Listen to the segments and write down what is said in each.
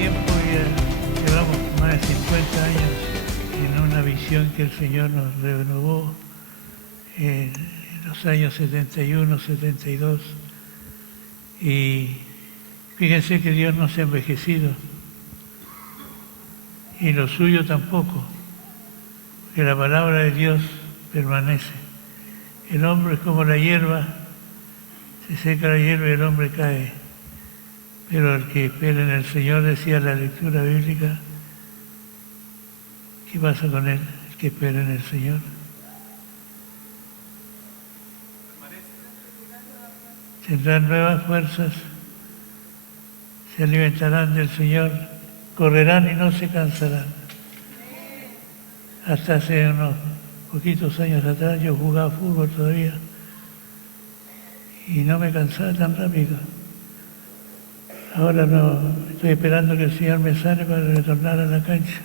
tiempo, ya llevamos más de 50 años en una visión que el Señor nos renovó en los años 71, 72. Y fíjense que Dios no se ha envejecido, y lo suyo tampoco, porque la palabra de Dios permanece. El hombre es como la hierba, se seca la hierba y el hombre cae. Pero el que espera en el Señor, decía la lectura bíblica, ¿qué pasa con él? El que espera en el Señor. Tendrán nuevas fuerzas, se alimentarán del Señor, correrán y no se cansarán. Hasta hace unos poquitos años atrás yo jugaba fútbol todavía y no me cansaba tan rápido. Ahora no, estoy esperando que el Señor me sane para retornar a la cancha.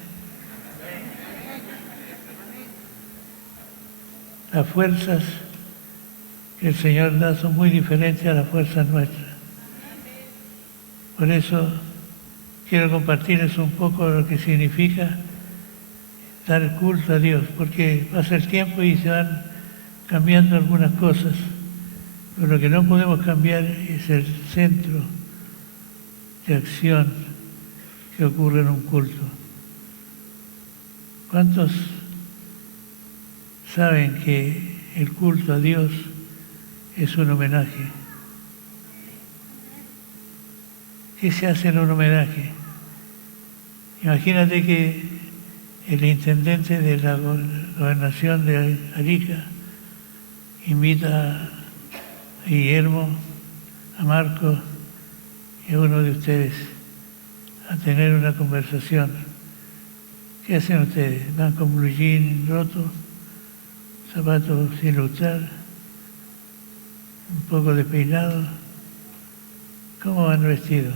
Las fuerzas que el Señor da son muy diferentes a las fuerzas nuestras. Por eso quiero compartirles un poco lo que significa dar culto a Dios, porque pasa el tiempo y se van cambiando algunas cosas, pero lo que no podemos cambiar es el centro de acción que ocurre en un culto. ¿Cuántos saben que el culto a Dios es un homenaje? ¿Qué se hace en un homenaje? Imagínate que el intendente de la gobernación de Arica invita a Guillermo, a Marcos y a uno de ustedes a tener una conversación. ¿Qué hacen ustedes? ¿Van con blue jean roto, zapatos sin lustrar, un poco despeinados? ¿Cómo van vestidos?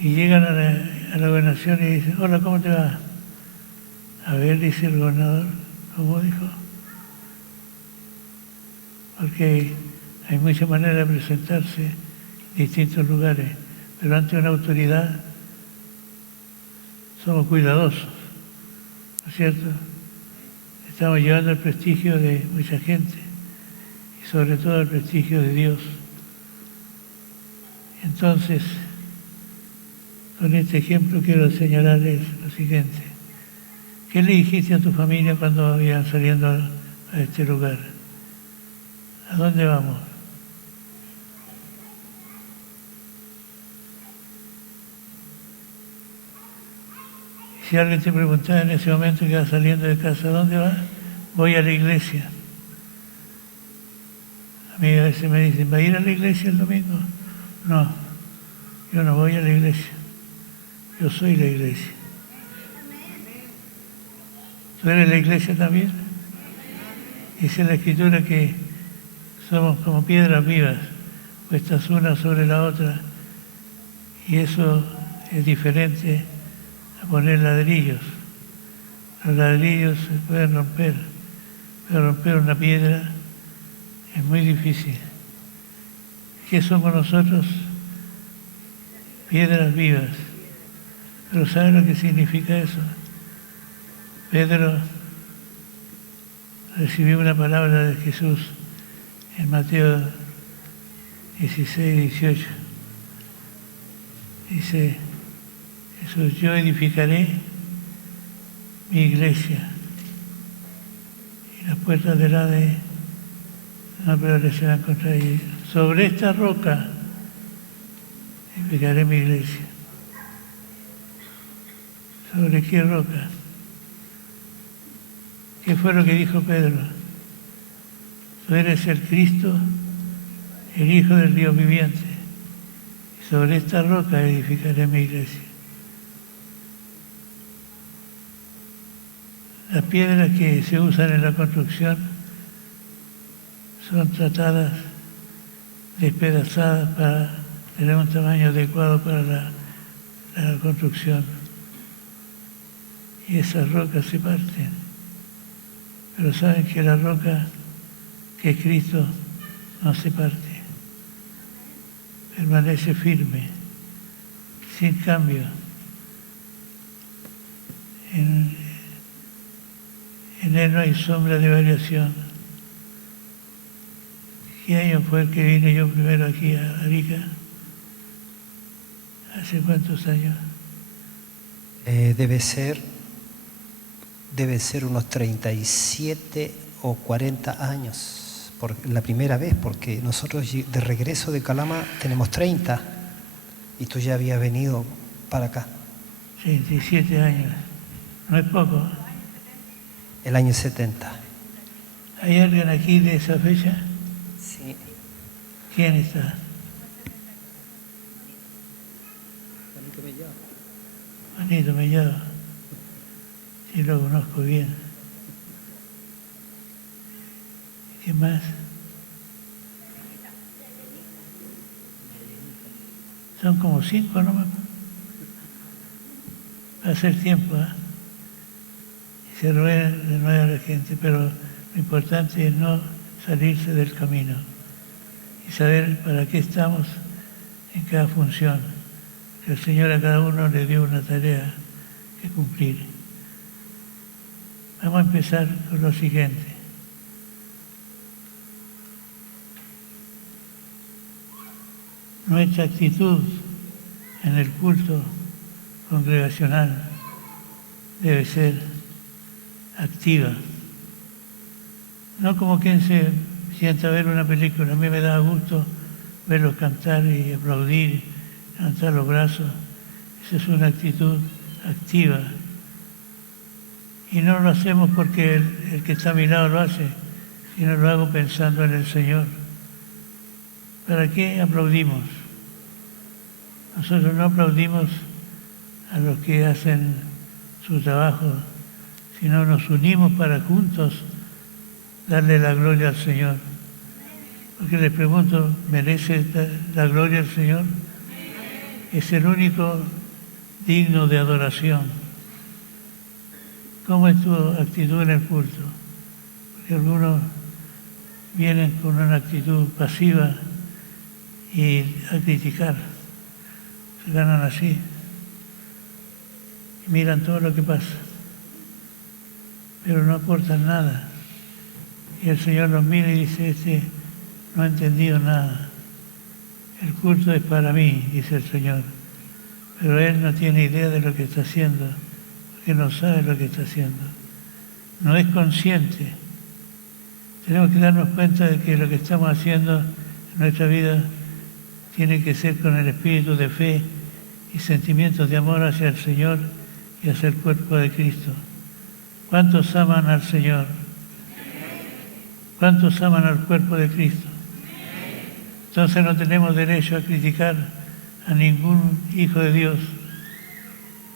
Y llegan a la gobernación y dicen, hola, ¿cómo te va? A ver, dice el gobernador, ¿cómo dijo? Porque hay muchas maneras de presentarse en distintos lugares, pero ante una autoridad somos cuidadosos, ¿no es cierto? Estamos llevando el prestigio de mucha gente y sobre todo el prestigio de Dios. Entonces, con este ejemplo quiero señalarles lo siguiente. ¿Qué le dijiste a tu familia cuando iban saliendo a este lugar? ¿A dónde vamos? Si alguien te preguntara en ese momento que vas saliendo de casa, ¿a dónde vas? Voy a la iglesia. A mí a veces me dicen, ¿va a ir a la iglesia el domingo? No, yo no voy a la iglesia. Yo soy la iglesia. ¿Tú eres la iglesia también? Dice la Escritura que somos como piedras vivas, puestas una sobre la otra, y eso es diferente a poner ladrillos. Los ladrillos se pueden romper, pero romper una piedra es muy difícil. ¿Qué somos nosotros? Piedras vivas. Pero ¿saben lo que significa eso? Pedro recibió una palabra de Jesús en Mateo 16, 18. Dice Jesús, yo edificaré mi iglesia y las puertas del Hades no prevalecerán contra ella. Sobre esta roca edificaré mi iglesia. ¿Sobre qué roca? ¿Qué fue lo que dijo Pedro? Tú eres el Cristo, el Hijo del Dios viviente. Y sobre esta roca edificaré mi iglesia. Las piedras que se usan en la construcción son tratadas, despedazadas para tener un tamaño adecuado para la construcción. Y esas rocas se parten. Pero saben que la roca que es Cristo no se parte. permanece firme, sin cambio. En Él no hay sombra de variación. ¿Qué año fue el que vine yo primero aquí a Arica? ¿Hace cuántos años? Debe ser unos 37 o 40 años, por la primera vez, porque nosotros de regreso de Calama tenemos 30 y tú ya habías venido para acá. 37 años, no es poco. El año 70. ¿Hay alguien aquí de esa fecha? Sí. ¿Quién está? Juanito Mellado. Sí, lo conozco bien. ¿Qué más? Son como 5 nomás. Va a ser tiempo, ¿eh? Y se renueva la gente, pero lo importante es no salirse del camino y saber para qué estamos en cada función. Que el Señor a cada uno le dio una tarea que cumplir. Vamos a empezar con lo siguiente. Nuestra actitud en el culto congregacional debe ser activa. No como quien se sienta a ver una película. A mí me da gusto verlos cantar y aplaudir, levantar los brazos. Esa es una actitud activa. Y no lo hacemos porque el que está a mi lado lo hace, sino lo hago pensando en el Señor. ¿Para qué aplaudimos? Nosotros no aplaudimos a los que hacen su trabajo, sino nos unimos para juntos darle la gloria al Señor. Porque les pregunto, ¿merece la gloria al Señor? Es el único digno de adoración. ¿Cómo es tu actitud en el culto? Porque algunos vienen con una actitud pasiva y a criticar. Se ganan así. Y miran todo lo que pasa. Pero no aportan nada. Y el Señor los mira y dice, este no ha entendido nada. El culto es para mí, dice el Señor. Pero Él no tiene idea de lo que está haciendo, porque no sabe lo que está haciendo. No es consciente. Tenemos que darnos cuenta de que lo que estamos haciendo en nuestra vida tiene que ser con el espíritu de fe y sentimientos de amor hacia el Señor y hacia el cuerpo de Cristo. ¿Cuántos aman al Señor? ¿Cuántos aman al cuerpo de Cristo? Entonces no tenemos derecho a criticar a ningún hijo de Dios.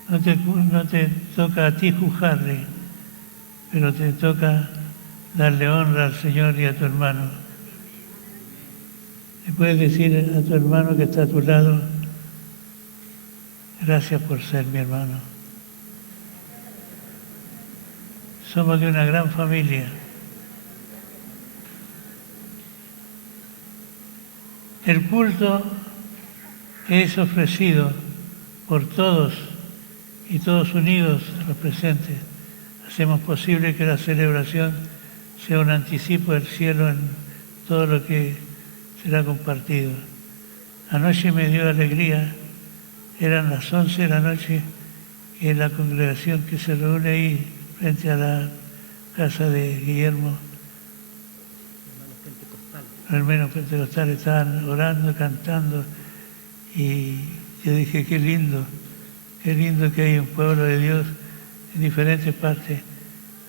No te toca a ti juzgarle, pero te toca darle honra al Señor y a tu hermano. Le puedes decir a tu hermano que está a tu lado, gracias por ser mi hermano. Somos de una gran familia. El culto es ofrecido por todos y todos unidos a los presentes. Hacemos posible que la celebración sea un anticipo del cielo en todo lo que será compartido. Anoche me dio alegría, eran las 11 de la noche y en la congregación que se reúne ahí frente a la casa de Guillermo, los hermanos pentecostales estaban orando, cantando, y yo dije, qué lindo que hay un pueblo de Dios en diferentes partes.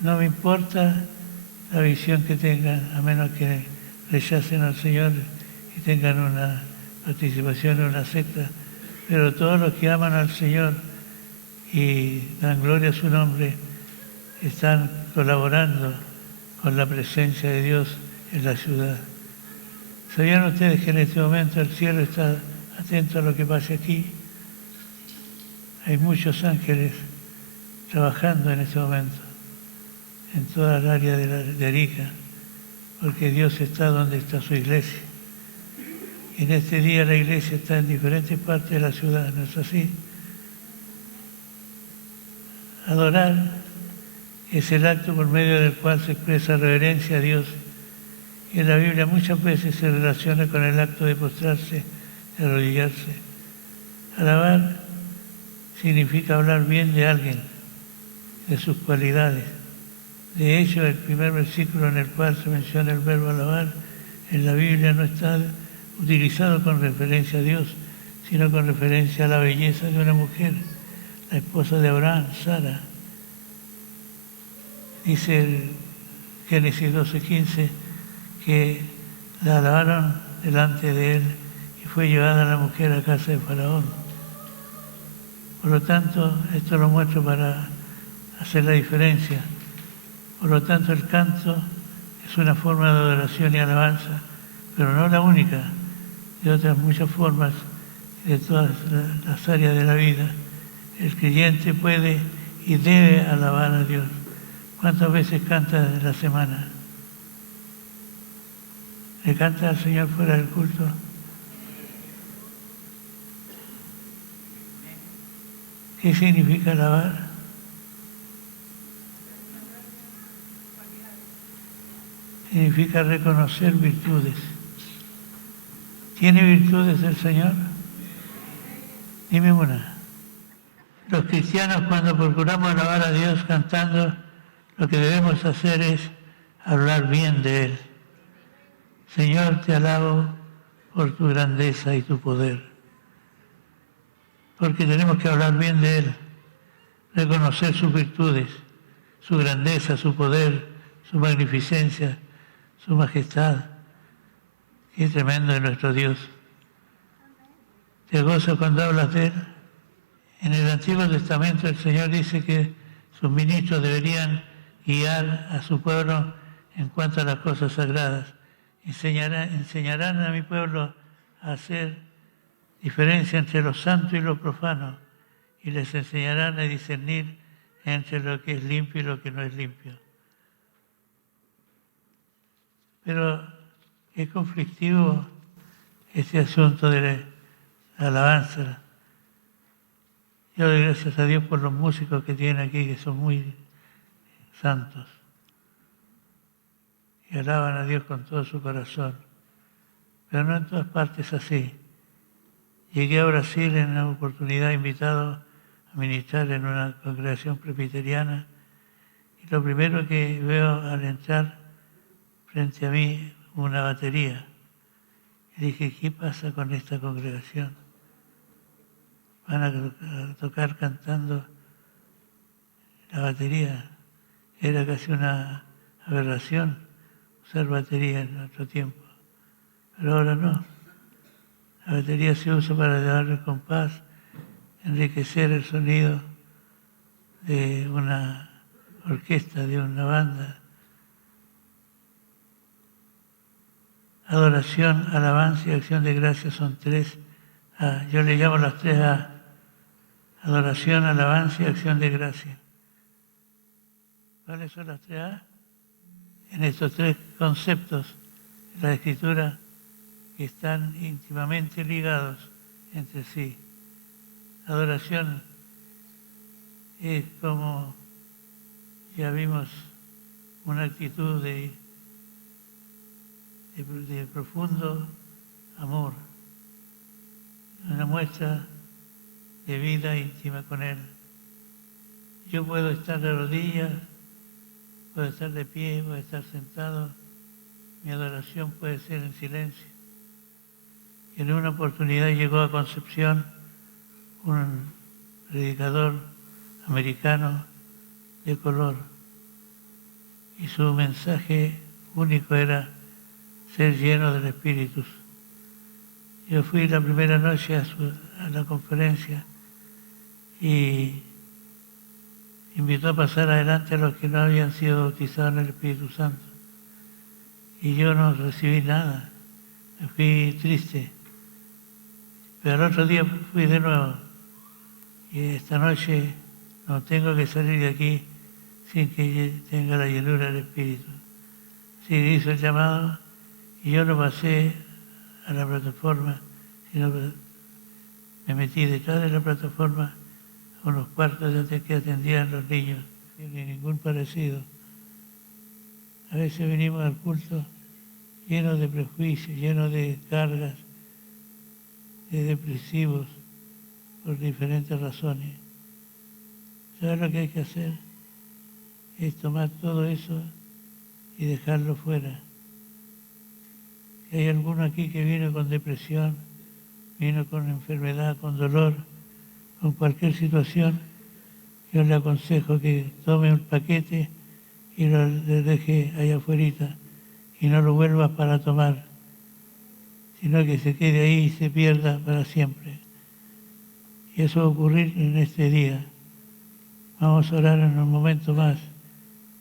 No me importa la visión que tengan, a menos que rechacen al Señor y tengan una participación en una secta, pero todos los que aman al Señor y dan gloria a su nombre están colaborando con la presencia de Dios en la ciudad. ¿Sabían ustedes que en este momento el cielo está atento a lo que pase aquí? Hay muchos ángeles trabajando en este momento, en toda el área de Arica, porque Dios está donde está su iglesia. Y en este día la iglesia está en diferentes partes de la ciudad, ¿no es así? Adorar es el acto por medio del cual se expresa reverencia a Dios. Y en la Biblia muchas veces se relaciona con el acto de postrarse, de arrodillarse. Alabar significa hablar bien de alguien, de sus cualidades. De hecho, el primer versículo en el cual se menciona el verbo alabar en la Biblia no está utilizado con referencia a Dios, sino con referencia a la belleza de una mujer, la esposa de Abraham, Sara. Dice el Génesis 12:15 que la alabaron delante de él y fue llevada la mujer a casa de Faraón. Por lo tanto, esto lo muestro para hacer la diferencia. Por lo tanto, el canto es una forma de adoración y alabanza, pero no la única, de otras muchas formas, de todas las áreas de la vida. El creyente puede y debe alabar a Dios. ¿Cuántas veces canta en la semana? ¿Le canta al Señor fuera del culto? ¿Qué significa alabar? Significa reconocer virtudes. ¿Tiene virtudes el Señor? Dime una. Los cristianos, cuando procuramos alabar a Dios cantando, lo que debemos hacer es hablar bien de Él. Señor, te alabo por tu grandeza y tu poder. Porque tenemos que hablar bien de Él, reconocer sus virtudes, su grandeza, su poder, su magnificencia, su majestad. Qué tremendo es nuestro Dios. ¿Te gozas cuando hablas de Él? En el Antiguo Testamento el Señor dice que sus ministros deberían guiar a su pueblo en cuanto a las cosas sagradas. Enseñarán a mi pueblo a hacer diferencia entre lo santo y lo profano y les enseñarán a discernir entre lo que es limpio y lo que no es limpio. Pero es conflictivo este asunto de la alabanza. Yo doy gracias a Dios por los músicos que tienen aquí, que son muy santos y alaban a Dios con todo su corazón. Pero no en todas partes así. Llegué a Brasil en una oportunidad invitado a ministrar en una congregación presbiteriana y lo primero que veo al entrar frente a mí una batería. Y dije, ¿qué pasa con esta congregación? Van a tocar cantando la batería. Era casi una aberración usar batería en nuestro tiempo, pero ahora no. La batería se usa para darle compás, enriquecer el sonido de una orquesta, de una banda. Adoración, alabanza y acción de gracias son 3A. Yo le llamo las 3A. Adoración, alabanza y acción de gracias. ¿Cuáles son las 3A? En estos 3 conceptos de la Escritura que están íntimamente ligados entre sí. Adoración es, como ya vimos, una actitud de profundo amor, una muestra de vida íntima con Él. Yo puedo estar de rodillas, puedo estar de pie, puedo estar sentado, mi adoración puede ser en silencio. Y en una oportunidad llegó a Concepción un predicador americano de color y su mensaje único era ser lleno del Espíritu. Yo fui la primera noche a la conferencia y invitó a pasar adelante a los que no habían sido bautizados en el Espíritu Santo. Y yo no recibí nada, me fui triste. Pero al otro día fui de nuevo y esta noche no tengo que salir de aquí sin que tenga la llenura del Espíritu. Sí, hizo el llamado y yo lo pasé a la plataforma, sino que me metí detrás de la plataforma a unos cuartos de que atendían los niños, sin ningún parecido. A veces venimos al culto llenos de prejuicios, llenos de cargas, de depresivos, por diferentes razones. ¿Sabes lo que hay que hacer? Es tomar todo eso y dejarlo fuera. Hay alguno aquí que vino con depresión, vino con enfermedad, con dolor, con cualquier situación. Yo le aconsejo que tome un paquete y lo deje allá afuera y no lo vuelvas para tomar, sino que se quede ahí y se pierda para siempre. Y eso va a ocurrir en este día. Vamos a orar en un momento más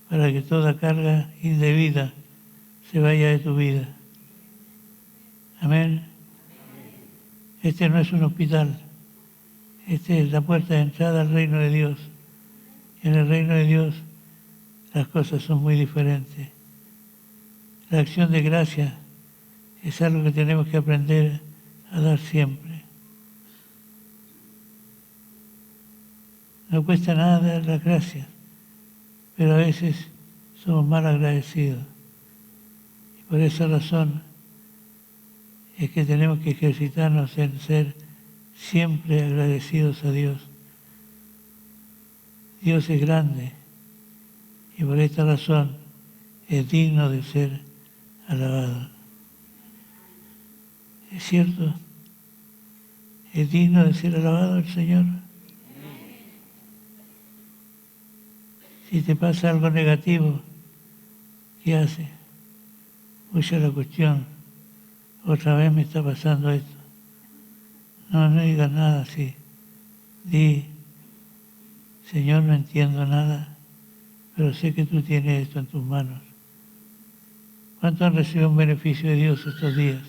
para que toda carga indebida se vaya de tu vida. Amén. Este no es un hospital. Esta es la puerta de entrada al reino de Dios. En el reino de Dios las cosas son muy diferentes. La acción de gracia es algo que tenemos que aprender a dar siempre. No cuesta nada dar las gracias, pero a veces somos mal agradecidos. Y por esa razón es que tenemos que ejercitarnos en ser siempre agradecidos a Dios. Dios es grande y por esta razón es digno de ser alabado. ¿Es cierto? ¿Es digno de ser alabado el Señor? Si te pasa algo negativo, ¿qué haces? Pucha la cuestión, otra vez me está pasando esto. No digas nada así. Di, Señor, no entiendo nada, pero sé que tú tienes esto en tus manos. ¿Cuántos han recibido un beneficio de Dios estos días?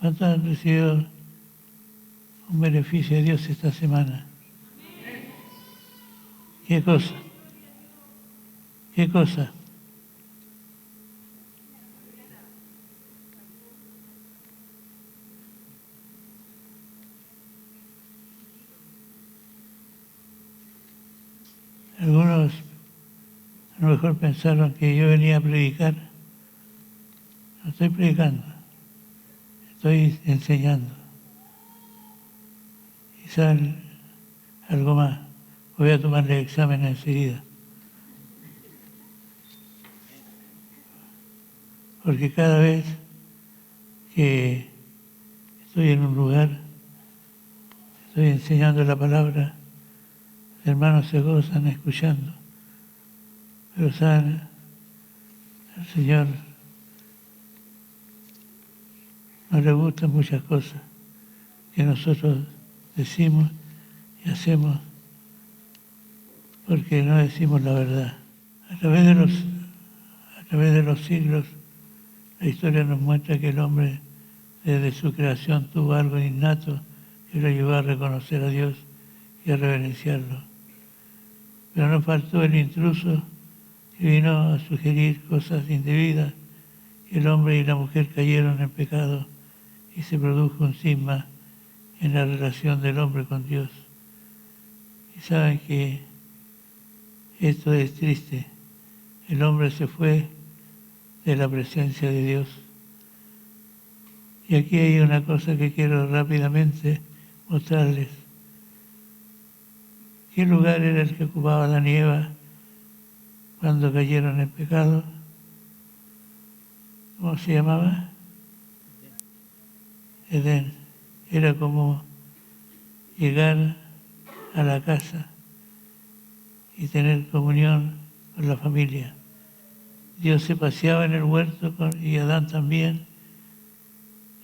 ¿Cuántos han recibido un beneficio de Dios esta semana? ¿Qué cosa? ¿Qué cosa? Algunos a lo mejor pensaron que yo venía a predicar. No estoy predicando, estoy enseñando. Y saben algo más, voy a tomarle examen enseguida. Porque cada vez que estoy en un lugar, estoy enseñando la palabra, los hermanos se gozan escuchando. Pero saben, al Señor no le gustan muchas cosas que nosotros decimos y hacemos porque no decimos la verdad. A través de los siglos, la historia nos muestra que el hombre desde su creación tuvo algo innato que lo llevó a reconocer a Dios y a reverenciarlo. Pero no faltó el intruso que vino a sugerir cosas indebidas, y el hombre y la mujer cayeron en pecado y se produjo un cisma en la relación del hombre con Dios. Y saben que esto es triste. El hombre se fue de la presencia de Dios. Y aquí hay una cosa que quiero rápidamente mostrarles. ¿Qué lugar era el que ocupaba Adán y Eva cuando cayeron en pecado? ¿Cómo se llamaba? Edén. Era como llegar a la casa y tener comunión con la familia. Dios se paseaba en el huerto y Adán también.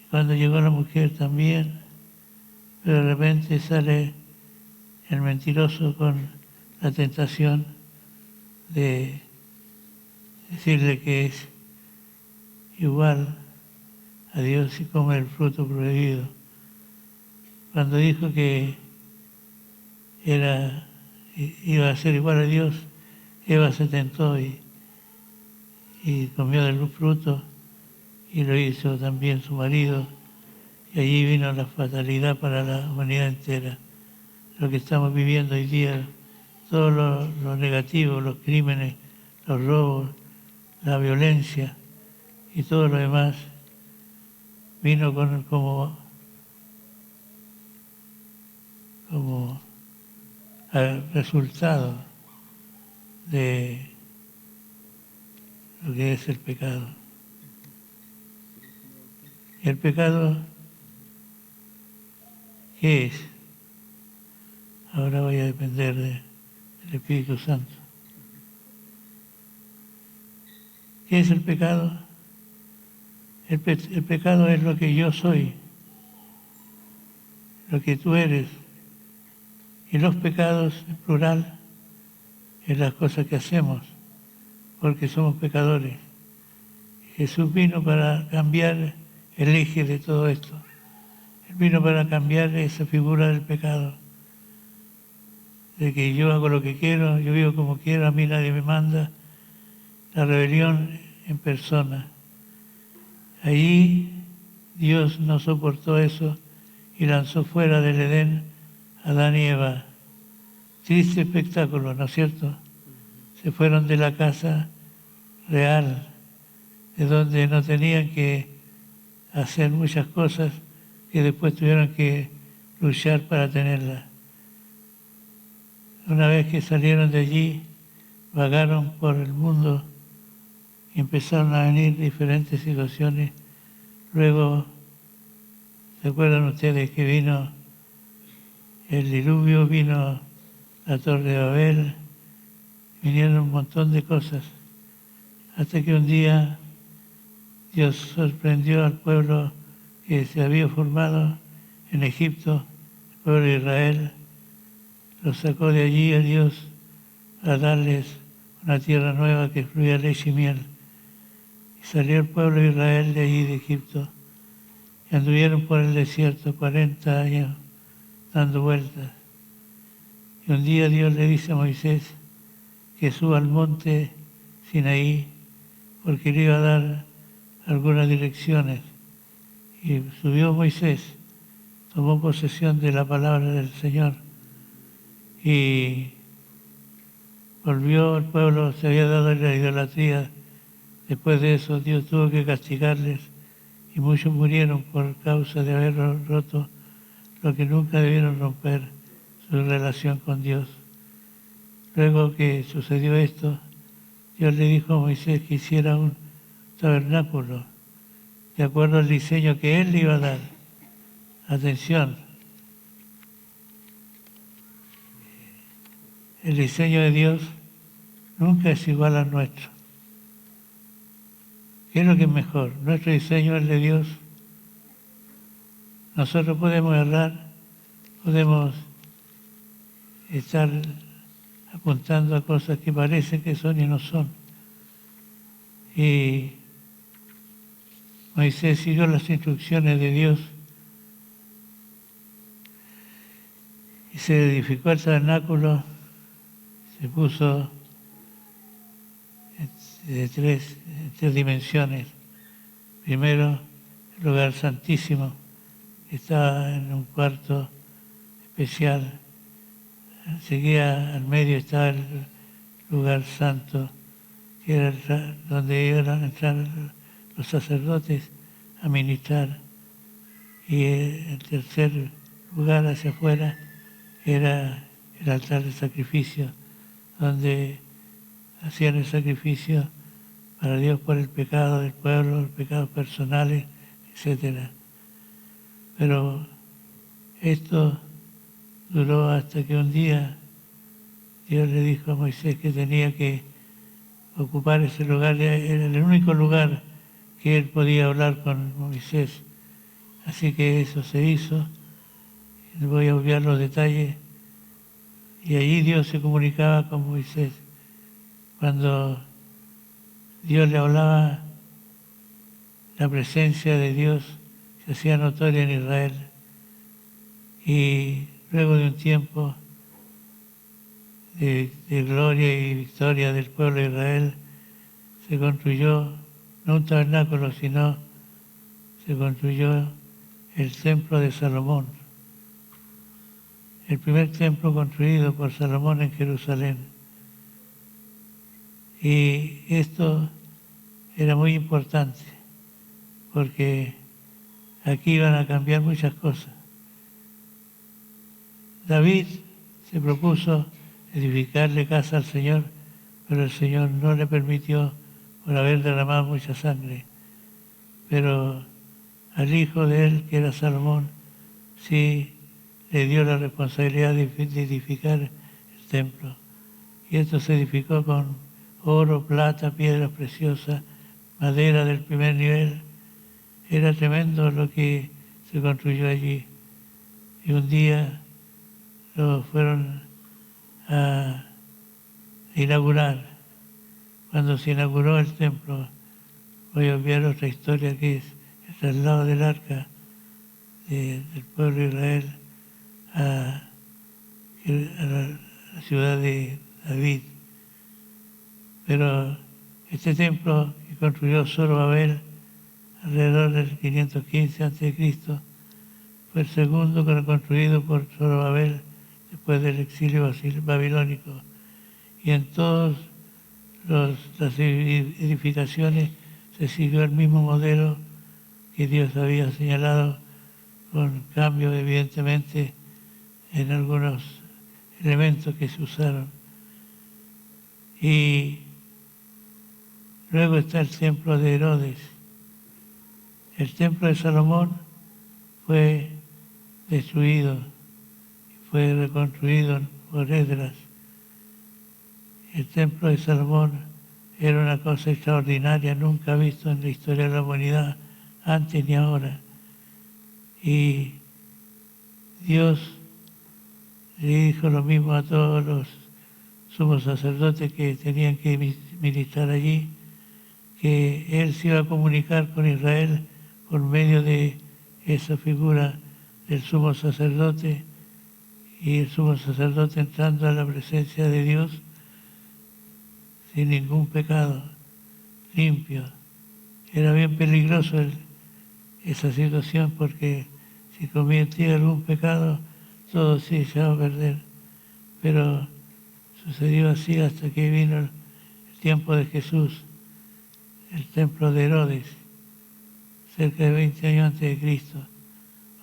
Y cuando llegó la mujer también. Pero de repente sale el mentiroso con la tentación de decirle que es igual a Dios y come el fruto prohibido. Cuando dijo que iba a ser igual a Dios, Eva se tentó y y comió del fruto y lo hizo también su marido. Y allí vino la fatalidad para la humanidad entera. Lo que estamos viviendo hoy día, todo lo negativo, los crímenes, los robos, la violencia y todo lo demás, vino como resultado de lo que es el pecado. ¿Y el pecado qué es? Ahora voy a depender del Espíritu Santo. ¿Qué es el pecado? El pecado es lo que yo soy, lo que tú eres. Y los pecados, en plural, es las cosas que hacemos, porque somos pecadores. Jesús vino para cambiar el eje de todo esto. Él vino para cambiar esa figura del pecado, de que yo hago lo que quiero, yo vivo como quiero, a mí nadie me manda. La rebelión en persona. Allí Dios no soportó eso y lanzó fuera del Edén a Adán y Eva. Triste espectáculo, ¿no es cierto? Se fueron de la casa real, de donde no tenían que hacer muchas cosas que después tuvieron que luchar para tenerlas. Una vez que salieron de allí, vagaron por el mundo y empezaron a venir diferentes situaciones. Luego, ¿se acuerdan ustedes que vino el diluvio, vino la Torre de Babel, vinieron un montón de cosas, hasta que un día Dios sorprendió al pueblo que se había formado en Egipto, el pueblo de Israel, los sacó de allí a Dios a darles una tierra nueva que fluía leche y miel. Y salió el pueblo de Israel de allí de Egipto y anduvieron por el desierto 40 años dando vueltas. Y un día Dios le dice a Moisés que suba al monte Sinaí porque le iba a dar algunas direcciones. Y subió Moisés, tomó posesión de la palabra del Señor y volvió el pueblo, se había dado la idolatría. Después de eso Dios tuvo que castigarles y muchos murieron por causa de haber roto lo que nunca debieron romper, su relación con Dios. Luego que sucedió esto, Dios le dijo a Moisés que hiciera un tabernáculo de acuerdo al diseño que él le iba a dar. Atención, el diseño de Dios nunca es igual al nuestro. ¿Qué es lo que es mejor? Nuestro diseño es el de Dios. Nosotros podemos errar, podemos estar apuntando a cosas que parecen que son y no son. Y Moisés siguió las instrucciones de Dios y se edificó el tabernáculo, se puso de tres dimensiones. Primero, el lugar santísimo, que estaba en un cuarto especial. Seguía al medio estaba el lugar santo, que era donde iban a entrar los sacerdotes a ministrar. Y el tercer lugar hacia afuera era el altar de sacrificio, donde hacían el sacrificio para Dios por el pecado del pueblo, los pecados personales, etc. Pero esto duró hasta que un día Dios le dijo a Moisés que tenía que ocupar ese lugar, era el único lugar que él podía hablar con Moisés. Así que eso se hizo, no voy a obviar los detalles, y allí Dios se comunicaba con Moisés. Cuando Dios le hablaba, la presencia de Dios se hacía notoria en Israel. Y luego de un tiempo de gloria y victoria del pueblo de Israel, se construyó no un tabernáculo, sino se construyó el templo de Salomón, el primer templo construido por Salomón en Jerusalén. Y esto era muy importante, porque aquí iban a cambiar muchas cosas. David se propuso edificarle casa al Señor, pero el Señor no le permitió por haber derramado mucha sangre. Pero al hijo de él, que era Salomón, sí le dio la responsabilidad de edificar el templo. Y esto se edificó con oro, plata, piedras preciosas, madera del primer nivel. Era tremendo lo que se construyó allí. Y un día lo fueron a inaugurar. Cuando se inauguró el templo, voy a enviar otra historia, que es el traslado del arca del pueblo de Israel a la ciudad de David. Pero este templo que construyó Zorobabel alrededor del 515 a.C., fue el segundo construido por Zorobabel después del exilio babilónico. Y en todas las edificaciones se siguió el mismo modelo que Dios había señalado, con cambios evidentemente en algunos elementos que se usaron. Y luego está el templo de Herodes. El templo de Salomón fue destruido y fue reconstruido por Esdras. El templo de Salomón era una cosa extraordinaria, nunca visto en la historia de la humanidad, antes ni ahora. Y Dios le dijo lo mismo a todos los sumos sacerdotes que tenían que ministrar allí, que Él se iba a comunicar con Israel por medio de esa figura del sumo sacerdote, y el sumo sacerdote entrando a la presencia de Dios sin ningún pecado, limpio. Era bien peligroso esa situación, porque si cometía algún pecado, todo se echaba a perder. Pero sucedió así hasta que vino el tiempo de Jesús, el templo de Herodes, cerca de 20 años antes de Cristo,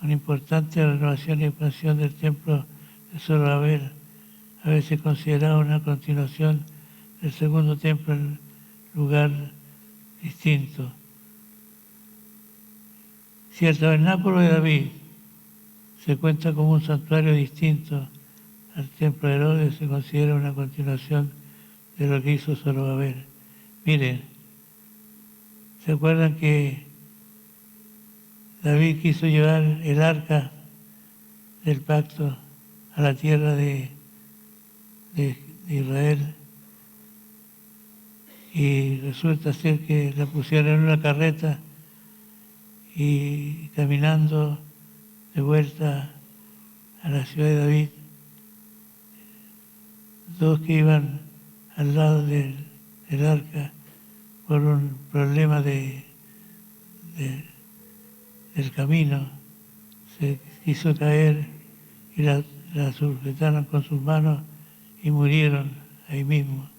una importante renovación y expansión del templo de Zorobabel, a veces considerado una continuación del segundo templo en lugar distinto. Si el tabernáculo de David se cuenta como un santuario distinto al templo de Herodes, se considera una continuación de lo que hizo Zorobabel. Miren, ¿se acuerdan que David quiso llevar el arca del pacto a la tierra de Israel? Y resulta ser que la pusieron en una carreta y caminando de vuelta a la ciudad de David, dos que iban al lado del arca, por un problema del camino, se quiso caer y la sujetaron con sus manos y murieron ahí mismo,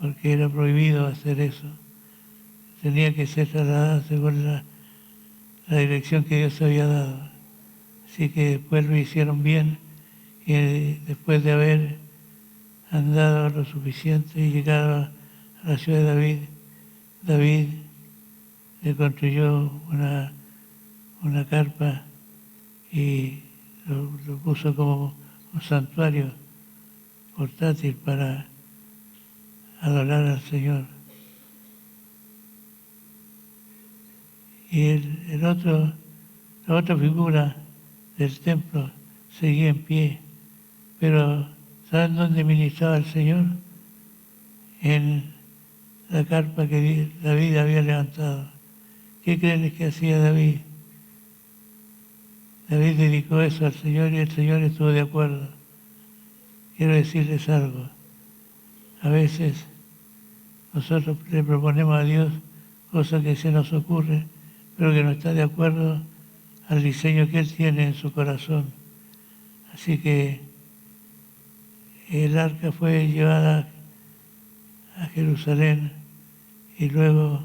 porque era prohibido hacer eso. Tenía que ser trasladada según la dirección que Dios había dado. Así que después lo hicieron bien, y después de haber andado lo suficiente y llegado a la ciudad de David, David le construyó una carpa y lo puso como un santuario portátil para adorar al Señor. Y la otra figura del templo seguía en pie, pero ¿saben dónde ministraba el Señor? En la carpa que David había levantado. ¿Qué creen que hacía David? David dedicó eso al Señor y el Señor estuvo de acuerdo. Quiero decirles algo. A veces, nosotros le proponemos a Dios cosas que se nos ocurren, pero que no está de acuerdo al diseño que Él tiene en su corazón. Así que el arca fue llevada a Jerusalén y luego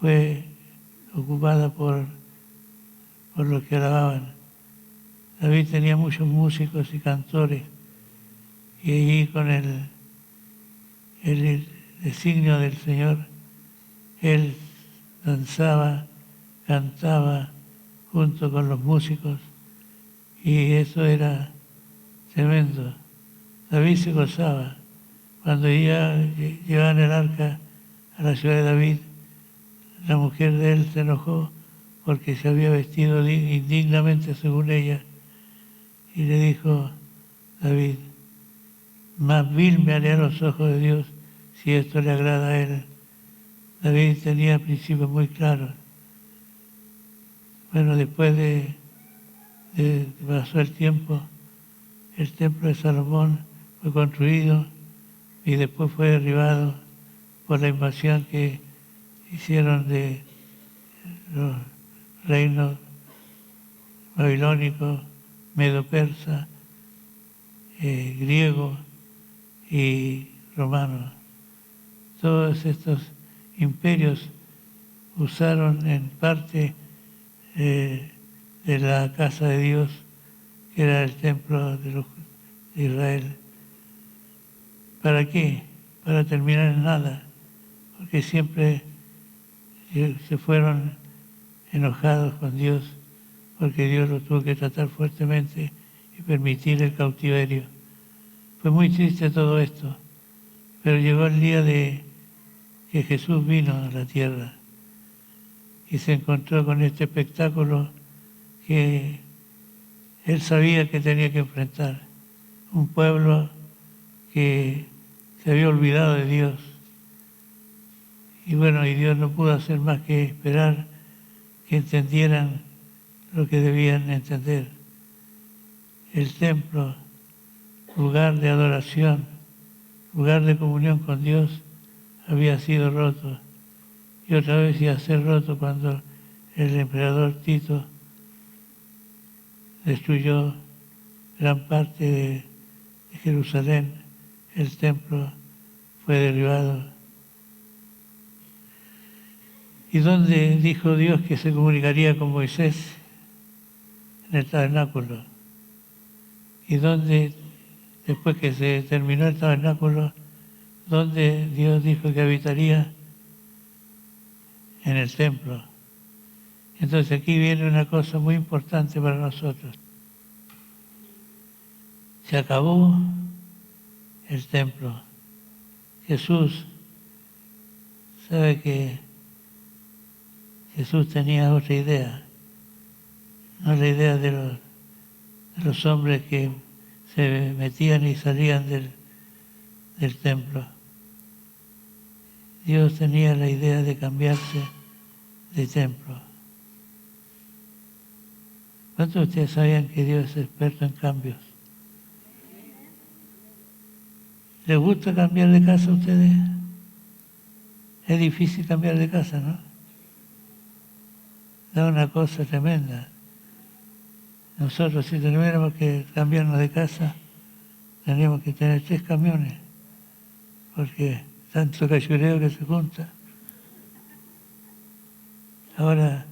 fue ocupada por los que alababan. David tenía muchos músicos y cantores, y allí con el designio del Señor, él danzaba, cantaba junto con los músicos, y eso era tremendo. David se gozaba. Cuando llevaban el arca a la ciudad de David, la mujer de él se enojó porque se había vestido indignamente según ella, y le dijo David: más vil me haré a los ojos de Dios si esto le agrada a él. David tenía principios muy claros. Bueno, después de que pasó el tiempo, el templo de Salomón fue construido y después fue derribado por la invasión que hicieron de los reinos babilónicos, medo-persa, griego y romano. Todos estos imperios usaron en parte de la casa de Dios, que era el templo de Israel. ¿Para qué? Para terminar en nada, porque siempre se fueron enojados con Dios, porque Dios los tuvo que tratar fuertemente y permitir el cautiverio. Fue muy triste todo esto, pero llegó el día de que Jesús vino a la tierra y se encontró con este espectáculo que él sabía que tenía que enfrentar. Un pueblo que se había olvidado de Dios. Y bueno, y Dios no pudo hacer más que esperar que entendieran lo que debían entender. El templo, lugar de adoración, lugar de comunión con Dios, había sido roto. Y otra vez iba a ser roto cuando el emperador Tito destruyó gran parte de Jerusalén. El templo fue derribado. ¿Y dónde dijo Dios que se comunicaría con Moisés? En el tabernáculo. ¿Y dónde, después que se terminó el tabernáculo, dónde Dios dijo que habitaría? En el templo. Entonces aquí viene una cosa muy importante para nosotros. Se acabó el templo. Jesús, sabe que Jesús tenía otra idea, no la idea de los hombres que se metían y salían del templo. Dios tenía la idea de cambiarse de templo. ¿Cuántos de ustedes sabían que Dios es experto en cambios? ¿Les gusta cambiar de casa a ustedes? Es difícil cambiar de casa, ¿no? Da una cosa tremenda. Nosotros, si tuviéramos que cambiarnos de casa, tendríamos que tener 3 camiones, porque tanto cachureo que se junta. Ahora,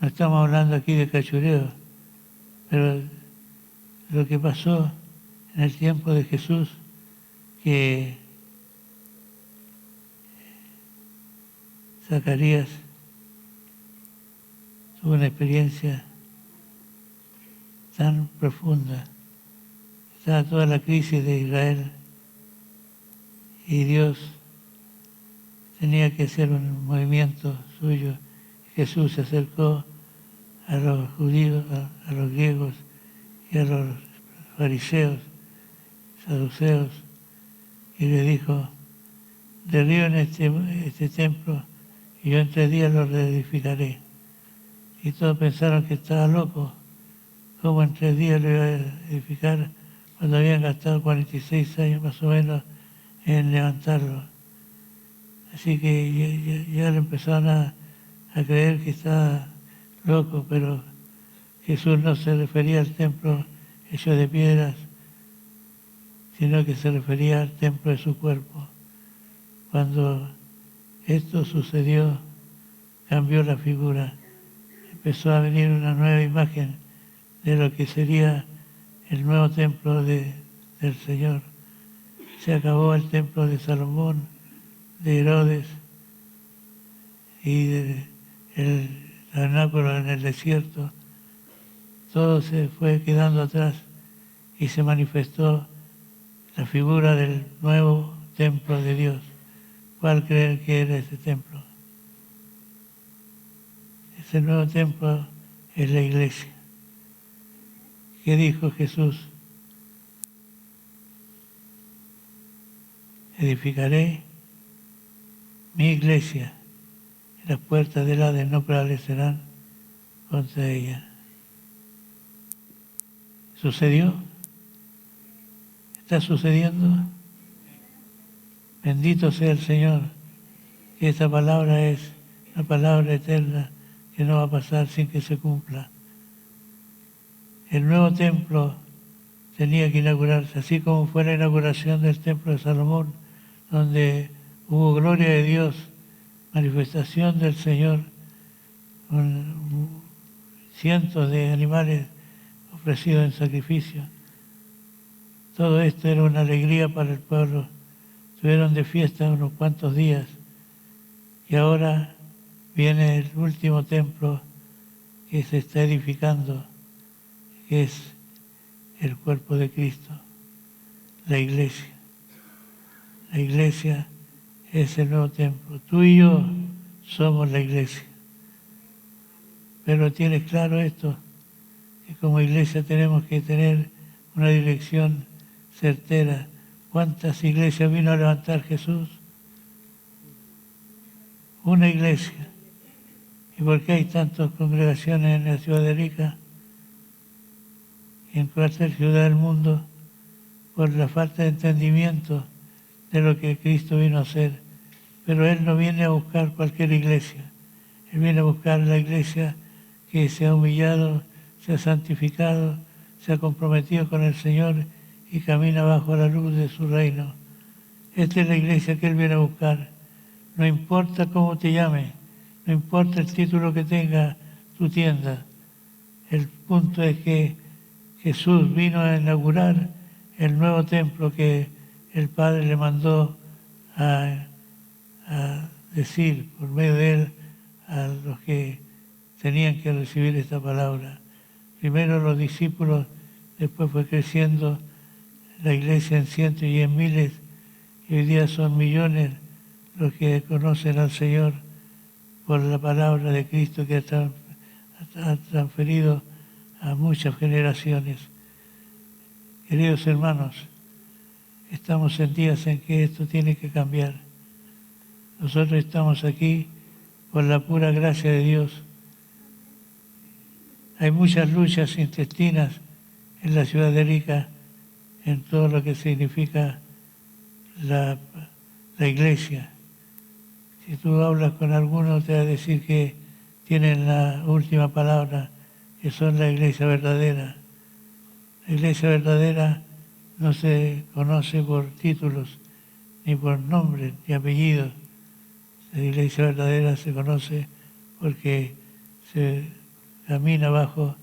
no estamos hablando aquí de cachureo, pero lo que pasó en el tiempo de Jesús, que Zacarías tuvo una experiencia tan profunda. Estaba toda la crisis de Israel y Dios tenía que hacer un movimiento suyo. Jesús se acercó a los judíos, a los griegos y a los fariseos, saduceos, y le dijo: derriben este templo y yo en 3 días lo reedificaré. Y todos pensaron que estaba loco. ¿Cómo en 3 días lo iba a edificar cuando habían gastado 46 años más o menos en levantarlo? Así que ya le empezaron a creer que estaba loco, pero Jesús no se refería al templo hecho de piedras, sino que se refería al templo de su cuerpo. Cuando esto sucedió, cambió la figura. Empezó a venir una nueva imagen de lo que sería el nuevo templo del Señor. Se acabó el templo de Salomón, de Herodes y el tabernáculo en el desierto. Todo se fue quedando atrás y se manifestó la figura del nuevo templo de Dios. ¿Cuál creen que era ese templo? Ese nuevo templo es la iglesia. ¿Qué dijo Jesús? Edificaré mi iglesia y las puertas del Hades no prevalecerán contra ella. ¿Sucedió? ¿Está sucediendo? Bendito sea el Señor, que esta palabra es la palabra eterna que no va a pasar sin que se cumpla. El nuevo templo tenía que inaugurarse, así como fue la inauguración del templo de Salomón, donde hubo gloria de Dios, manifestación del Señor, con cientos de animales ofrecidos en sacrificio. Todo esto era una alegría para el pueblo. Estuvieron de fiesta unos cuantos días y ahora viene el último templo que se está edificando, que es el cuerpo de Cristo, la iglesia. La iglesia es el nuevo templo. Tú y yo somos la iglesia. Pero tienes claro esto, que como iglesia tenemos que tener una dirección certera. ¿Cuántas iglesias vino a levantar Jesús? Una iglesia. ¿Y por qué hay tantas congregaciones en la ciudad de Arica y en cualquier ciudad del mundo? Por la falta de entendimiento de lo que Cristo vino a hacer. Pero Él no viene a buscar cualquier iglesia. Él viene a buscar la iglesia que se ha humillado, se ha santificado, se ha comprometido con el Señor y camina bajo la luz de su reino. Esta es la iglesia que Él viene a buscar. No importa cómo te llames, no importa el título que tenga tu tienda. El punto es que Jesús vino a inaugurar el nuevo templo que el Padre le mandó a decir por medio de Él a los que tenían que recibir esta palabra. Primero los discípulos, después fue creciendo la iglesia en cientos y en miles, y hoy día son millones los que conocen al Señor por la palabra de Cristo que ha transferido a muchas generaciones. Queridos hermanos, estamos en días en que esto tiene que cambiar. Nosotros estamos aquí por la pura gracia de Dios. Hay muchas luchas intestinas en la ciudad de Arica, en todo lo que significa la iglesia. Si tú hablas con alguno, te va a decir que tienen la última palabra, que son la iglesia verdadera. La iglesia verdadera no se conoce por títulos, ni por nombres, ni apellidos. La iglesia verdadera se conoce porque se camina bajo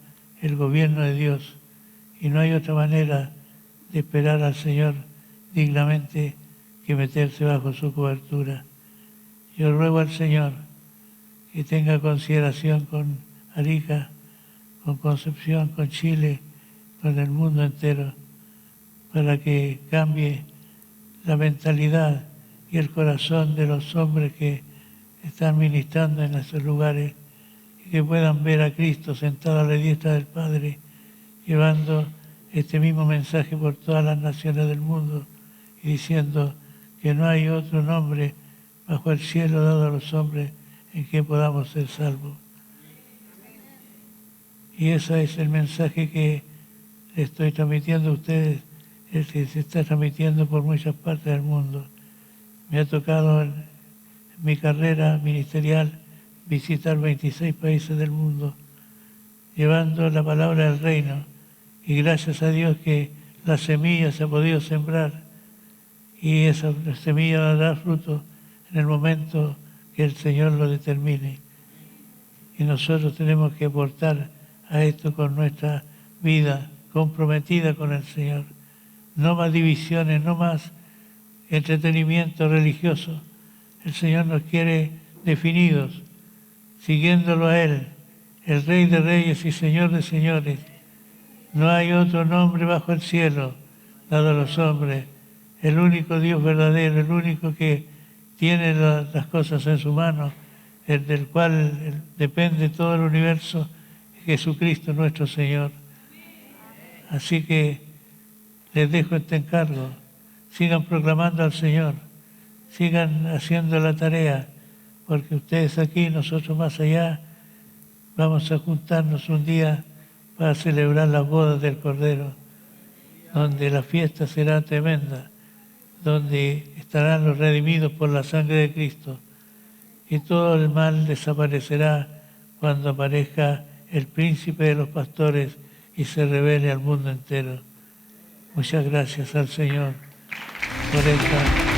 el gobierno de Dios y no hay otra manera de esperar al Señor dignamente que meterse bajo su cobertura. Yo ruego al Señor que tenga consideración con Arica, con Concepción, con Chile, con el mundo entero, para que cambie la mentalidad y el corazón de los hombres que están ministrando en esos lugares y que puedan ver a Cristo sentado a la diestra del Padre, llevando este mismo mensaje por todas las naciones del mundo y diciendo que no hay otro nombre bajo el cielo dado a los hombres en que podamos ser salvos. Y ese es el mensaje que le estoy transmitiendo a ustedes, el que se está transmitiendo por muchas partes del mundo. Me ha tocado mi carrera ministerial, visitar 26 países del mundo, llevando la palabra del reino. Y gracias a Dios que la semilla se ha podido sembrar y esa semilla va a dar fruto en el momento que el Señor lo determine. Y nosotros tenemos que aportar a esto con nuestra vida comprometida con el Señor. No más divisiones, no más entretenimiento religioso. El Señor nos quiere definidos, siguiéndolo a Él, el Rey de Reyes y Señor de Señores. No hay otro nombre bajo el cielo dado a los hombres. El único Dios verdadero, el único que tiene las cosas en su mano, el del cual depende todo el universo, Jesucristo nuestro Señor. Así que les dejo este encargo. Sigan proclamando al Señor, sigan haciendo la tarea, porque ustedes aquí, nosotros más allá, vamos a juntarnos un día para celebrar las bodas del Cordero, donde la fiesta será tremenda, donde estarán los redimidos por la sangre de Cristo, y todo el mal desaparecerá cuando aparezca el príncipe de los pastores y se revele al mundo entero. Muchas gracias al Señor por esta